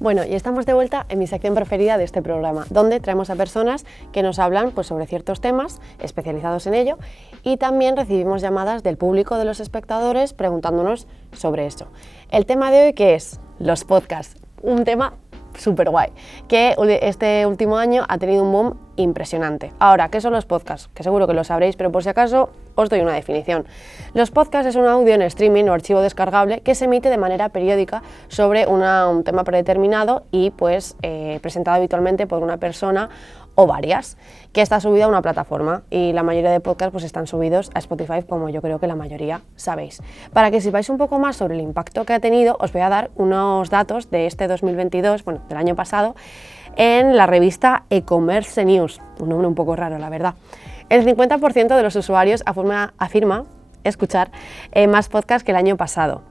Bueno, y estamos de vuelta en mi sección preferida de este programa, donde traemos a personas que nos hablan pues, sobre ciertos temas especializados en ello y también recibimos llamadas del público, de los espectadores, preguntándonos sobre eso. El tema de hoy, ¿qué es? Los podcasts. Un tema súper guay, que este último año ha tenido un boom impresionante. Ahora, ¿qué son los podcasts? Que seguro que lo sabréis, pero por si acaso os doy una definición. Los podcasts es un audio en streaming o archivo descargable que se emite de manera periódica sobre un tema predeterminado y pues presentado habitualmente por una persona o varias, que está subido a una plataforma, y la mayoría de podcasts pues están subidos a Spotify, como yo creo que la mayoría sabéis. Para que sepáis un poco más sobre el impacto que ha tenido, os voy a dar unos datos de este 2022, bueno, del año pasado, en la revista E-Commerce News, un nombre un poco raro, la verdad. El 50% de los usuarios afirma escuchar más podcasts que el año pasado.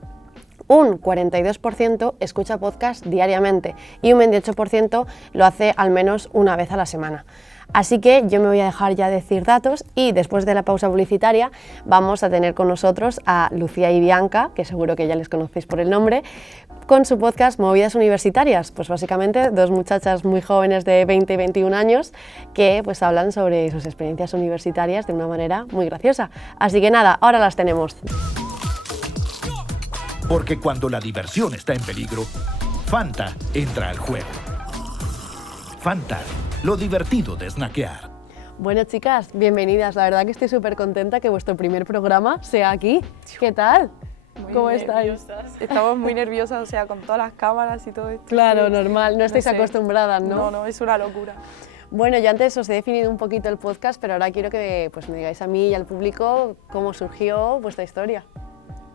Un 42% escucha podcast diariamente y un 28% lo hace al menos una vez a la semana. Así que yo me voy a dejar ya decir datos y después de la pausa publicitaria vamos a tener con nosotros a Lucía y Bianca, que seguro que ya les conocéis por el nombre, con su podcast Movidas Universitarias. Pues básicamente dos muchachas muy jóvenes de 20 y 21 años que pues hablan sobre sus experiencias universitarias de una manera muy graciosa. Así que nada, ahora las tenemos. Porque cuando la diversión está en peligro, Fanta entra al juego. Fanta, lo divertido de snackear. Bueno, chicas, bienvenidas. La verdad que estoy súper contenta que vuestro primer programa sea aquí. ¿Qué tal? ¿Cómo estáis? Estamos muy nerviosas, o sea, con todas las cámaras y todo esto. Claro, normal. No estáis acostumbradas, ¿no? No, es una locura. Bueno, yo antes os he definido un poquito el podcast, pero ahora quiero que pues, me digáis a mí y al público cómo surgió vuestra historia.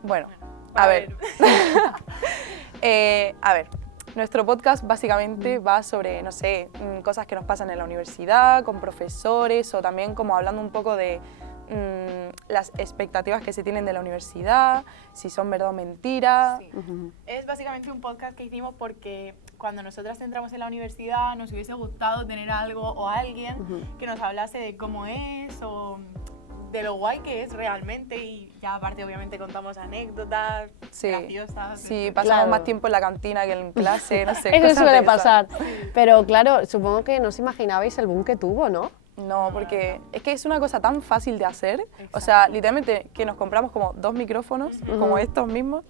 Bueno, a ver. Nuestro podcast básicamente va sobre, no sé, cosas que nos pasan en la universidad, con profesores, o también como hablando un poco de las expectativas que se tienen de la universidad, si son verdad o mentira. Sí. Es básicamente un podcast que hicimos porque cuando nosotras entramos en la universidad nos hubiese gustado tener algo o alguien que nos hablase de cómo es o de lo guay que es realmente, y ya aparte obviamente contamos anécdotas graciosas. Sí, pasamos más tiempo en la cantina que en clase, no sé. Eso suele pasar. Sí. Pero claro, supongo que no os imaginabais el boom que tuvo, ¿no? No, porque es que es una cosa tan fácil de hacer. Exacto. O sea, literalmente que nos compramos como 2 micrófonos, como estos mismos,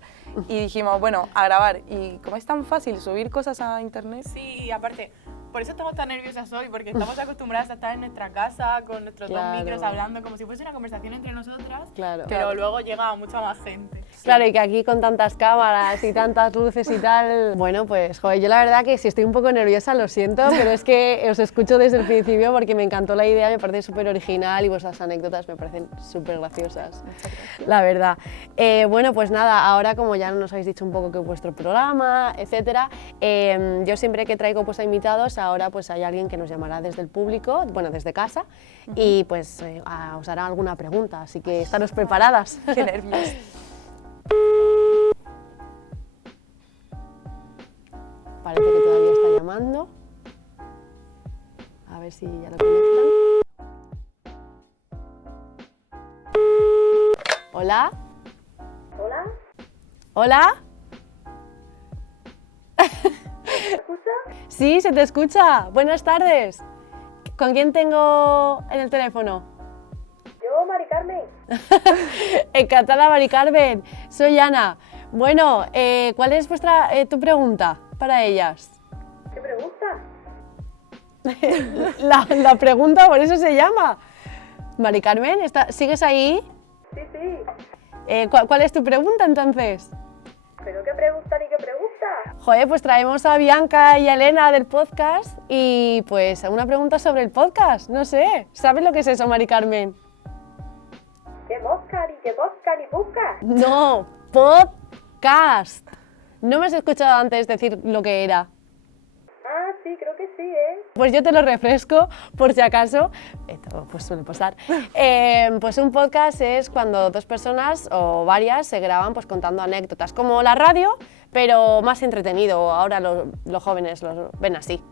y dijimos, bueno, a grabar. Y como es tan fácil subir cosas a internet. Sí, y aparte, por eso estamos tan nerviosas hoy, porque estamos acostumbradas a estar en nuestra casa con nuestros 2 micros hablando como si fuese una conversación entre nosotras, pero luego llega mucha más gente. Claro, y que aquí con tantas cámaras y tantas luces y tal, bueno, pues joder, yo la verdad que si estoy un poco nerviosa, lo siento, pero es que os escucho desde el principio porque me encantó la idea, me parece súper original y vuestras anécdotas me parecen súper graciosas, la verdad. Bueno, pues nada, ahora como ya nos habéis dicho un poco que es vuestro programa, etcétera, yo siempre que traigo pues a invitados, ahora pues hay alguien que nos llamará desde el público, bueno, desde casa, y pues os hará alguna pregunta, así que estaros preparadas. Qué nervios. Parece que todavía está llamando. A ver si ya lo conectan. ¿Hola? ¿Hola? ¿Hola? ¿Me escucha? Sí, se te escucha. Buenas tardes. ¿Con quién tengo en el teléfono? Yo, Mari Carmen. Encantada, Mari Carmen. Soy Ana. Bueno, ¿cuál es tu pregunta para ellas? ¿Qué pregunta? La pregunta, por eso se llama. Mari Carmen, ¿sigues ahí? Sí, sí. ¿Cuál es tu pregunta entonces? ¿Pero qué pregunta ni qué pregunta? Joder, pues traemos a Bianca y a Elena del podcast y pues una pregunta sobre el podcast, no sé. ¿Sabes lo que es eso, Mari Carmen? ¿Qué mosca, ni qué mosca, ni busca? No, podcast. No me has escuchado antes decir lo que era. Ah, sí, creo que sí, ¿eh? Pues yo te lo refresco, por si acaso, esto pues suele pasar. Pues un podcast es cuando dos personas o varias se graban pues contando anécdotas, como la radio, pero más entretenido. Ahora los jóvenes lo ven así.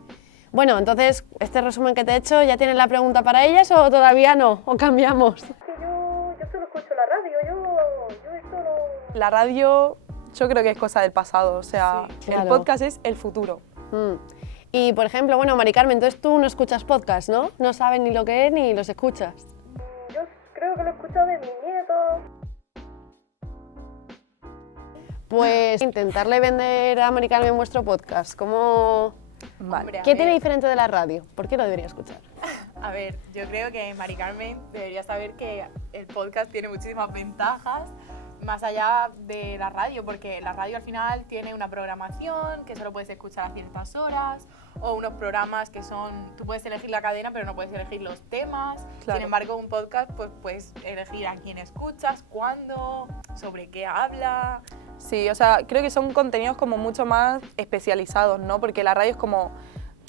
Bueno, entonces, este resumen que te he hecho, ¿ya tienes la pregunta para ellas o todavía no? ¿O cambiamos? Es que yo solo escucho la radio, yo esto no... La radio, yo creo que es cosa del pasado, o sea, Sí, claro. El podcast es el futuro. Y, por ejemplo, bueno, Mari Carmen, entonces tú no escuchas podcast, ¿no? No sabes ni lo que es ni los escuchas. Yo creo que lo he escuchado de mi nieto. Pues intentarle vender a Mari Carmen vuestro podcast, ¿cómo...? Vale. Hombre, a ¿Qué tiene ver. diferente de la radio? ¿Por qué lo debería escuchar? A ver, yo creo que Mari Carmen debería saber que el podcast tiene muchísimas ventajas más allá de la radio, porque la radio al final tiene una programación que solo puedes escuchar a ciertas horas, o unos programas que son, tú puedes elegir la cadena pero no puedes elegir los temas. Claro. Sin embargo, un podcast pues puedes elegir a quién escuchas, cuándo, sobre qué habla. Sí, o sea, creo que son contenidos como mucho más especializados, ¿no? Porque la radio es como,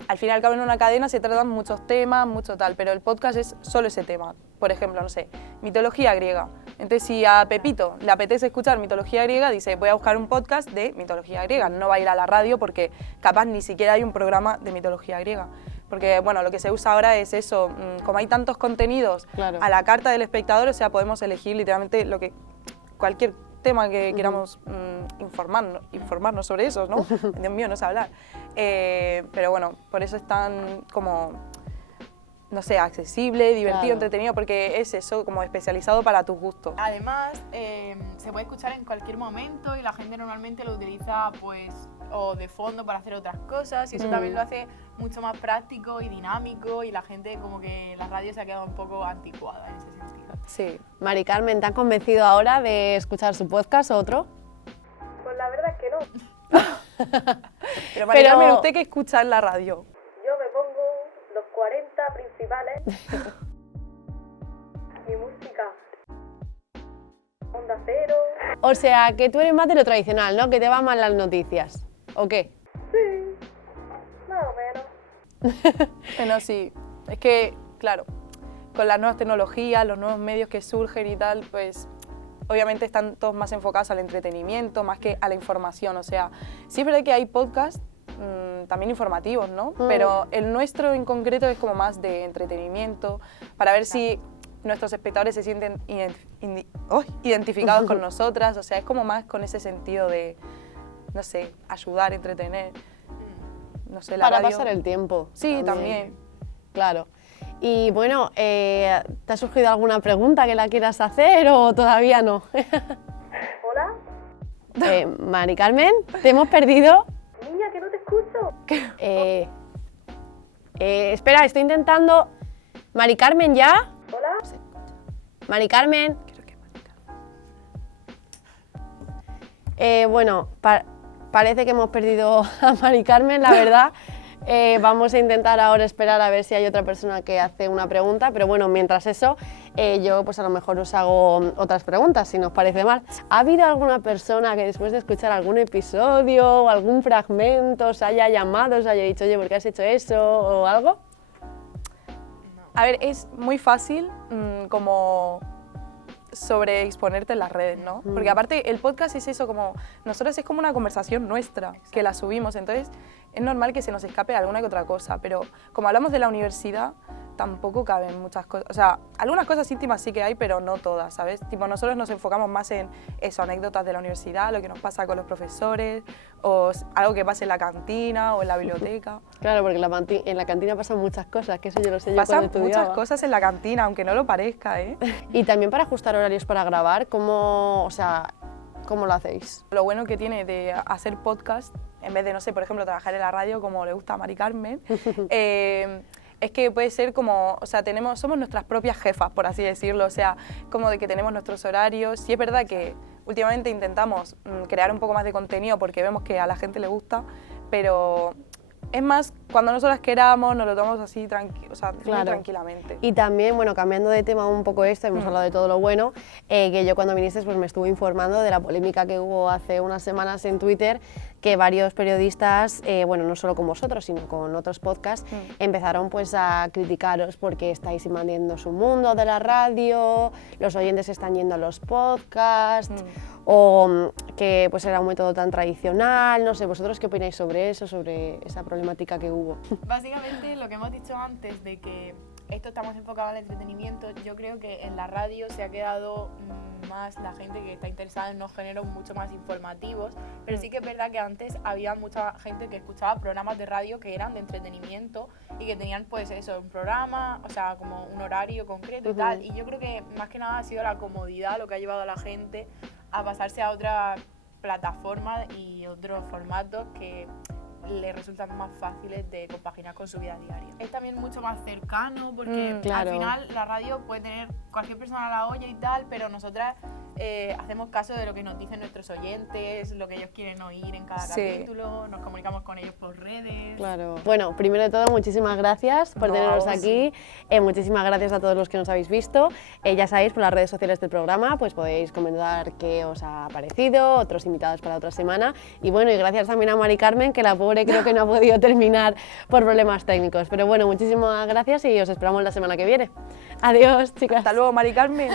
al fin y al cabo en una cadena se tratan muchos temas, mucho tal, pero el podcast es solo ese tema. Por ejemplo, no sé, mitología griega. Entonces, si a Pepito le apetece escuchar mitología griega, dice, voy a buscar un podcast de mitología griega. No va a ir a la radio porque capaz ni siquiera hay un programa de mitología griega. Porque, bueno, lo que se usa ahora es eso, como hay tantos contenidos Claro. a la carta del espectador, o sea, podemos elegir literalmente cualquier tema que queramos informarnos sobre eso, ¿no? Dios mío, no sé hablar. Pero bueno, por eso es tan como, no sé, accesible, divertido, Claro. entretenido, porque es eso, como especializado para tus gustos. Además, se puede escuchar en cualquier momento y la gente normalmente lo utiliza pues o de fondo para hacer otras cosas y eso también lo hace mucho más práctico y dinámico y la gente como que la radio se ha quedado un poco anticuada en ese sentido. Sí. Mari Carmen, ¿te han convencido ahora de escuchar su podcast o otro? Pues la verdad es que no. Pero María Pero- Carmen, ¿usted qué escucha en la radio? Yo me pongo los 40 principales. Mi música. Onda Cero. O sea, que tú eres más de lo tradicional, ¿no? Que te van mal las noticias, ¿o qué? Sí. Más o menos. Bueno, sí, es que, claro, con las nuevas tecnologías, los nuevos medios que surgen y tal, pues obviamente están todos más enfocados al entretenimiento, más que a la información. O sea, sí es verdad que hay podcasts también informativos, ¿no? Pero el nuestro en concreto es como más de entretenimiento, para ver si nuestros espectadores se sienten identificados con nosotras. O sea, es como más con ese sentido de, no sé, ayudar, entretener. No sé, la Para radio... pasar el tiempo. Sí, también. Claro. Y bueno, ¿te ha surgido alguna pregunta que la quieras hacer o todavía no? Hola. Mari Carmen, ¿te hemos perdido? Niña, que no te escucho. Espera, estoy intentando... Mari Carmen, ¿ya? Hola. Mari Carmen. Bueno, parece que hemos perdido a Mari Carmen, la verdad. Vamos a intentar ahora esperar a ver si hay otra persona que hace una pregunta, pero bueno, mientras eso, yo pues a lo mejor os hago otras preguntas, si nos parece mal. ¿Ha habido alguna persona que después de escuchar algún episodio o algún fragmento os haya llamado, os haya dicho, oye, ¿por qué has hecho eso o algo? A ver, es muy fácil como sobreexponerte en las redes, ¿no? Porque aparte el podcast es eso, como nosotros es como una conversación nuestra, que la subimos, entonces es normal que se nos escape alguna que otra cosa, pero como hablamos de la universidad, tampoco caben muchas cosas, o sea, algunas cosas íntimas sí que hay, pero no todas, ¿sabes? Tipo, nosotros nos enfocamos más en eso, anécdotas de la universidad, lo que nos pasa con los profesores, o algo que pase en la cantina o en la biblioteca. Claro, porque en la cantina pasan muchas cosas, que eso yo lo sé yo Pasan cuando estudiaba. muchas cosas en la cantina, aunque no lo parezca, ¿eh? Y también para ajustar horarios para grabar, ¿cómo lo hacéis? Lo bueno que tiene de hacer podcast, en vez de, no sé, por ejemplo, trabajar en la radio como le gusta a Mari Carmen, es que puede ser como, o sea, somos nuestras propias jefas, por así decirlo, o sea, como de que tenemos nuestros horarios. Sí es verdad que últimamente intentamos crear un poco más de contenido porque vemos que a la gente le gusta, pero es más, cuando nosotras queramos, nos lo tomamos así muy Claro. tranquilamente. Y también, bueno, cambiando de tema un poco hemos hablado de todo lo bueno, que yo cuando viniste pues me estuve informando de la polémica que hubo hace unas semanas en Twitter, que varios periodistas, bueno, no solo con vosotros, sino con otros podcasts, empezaron pues a criticaros porque estáis invadiendo su mundo de la radio, los oyentes están yendo a los podcasts, o que pues era un método tan tradicional, no sé, ¿vosotros qué opináis sobre eso, sobre esa problemática que hubo? Básicamente lo que hemos dicho antes de que esto está más enfocado al entretenimiento. Yo creo que en la radio se ha quedado más la gente que está interesada en unos géneros mucho más informativos, pero sí que es verdad que antes había mucha gente que escuchaba programas de radio que eran de entretenimiento y que tenían pues eso, un programa, o sea, como un horario concreto y tal, y yo creo que más que nada ha sido la comodidad lo que ha llevado a la gente a pasarse a otras plataformas y otros formatos que le resultan más fáciles de compaginar con su vida diaria. Es también mucho más cercano porque claro. al final la radio puede tener cualquier persona a la olla y tal, pero nosotras hacemos caso de lo que nos dicen nuestros oyentes, lo que ellos quieren oír en cada capítulo, nos comunicamos con ellos por redes. Claro. Bueno, primero de todo, muchísimas gracias por tenernos aquí. Muchísimas gracias a todos los que nos habéis visto. Ya sabéis, por las redes sociales del programa, pues podéis comentar qué os ha parecido, otros invitados para otra semana. Y bueno, y gracias también a Mari Carmen, que la pobre creo que no ha podido terminar por problemas técnicos. Pero bueno, muchísimas gracias y os esperamos la semana que viene. Adiós, chicas. Hasta luego, Mari Carmen.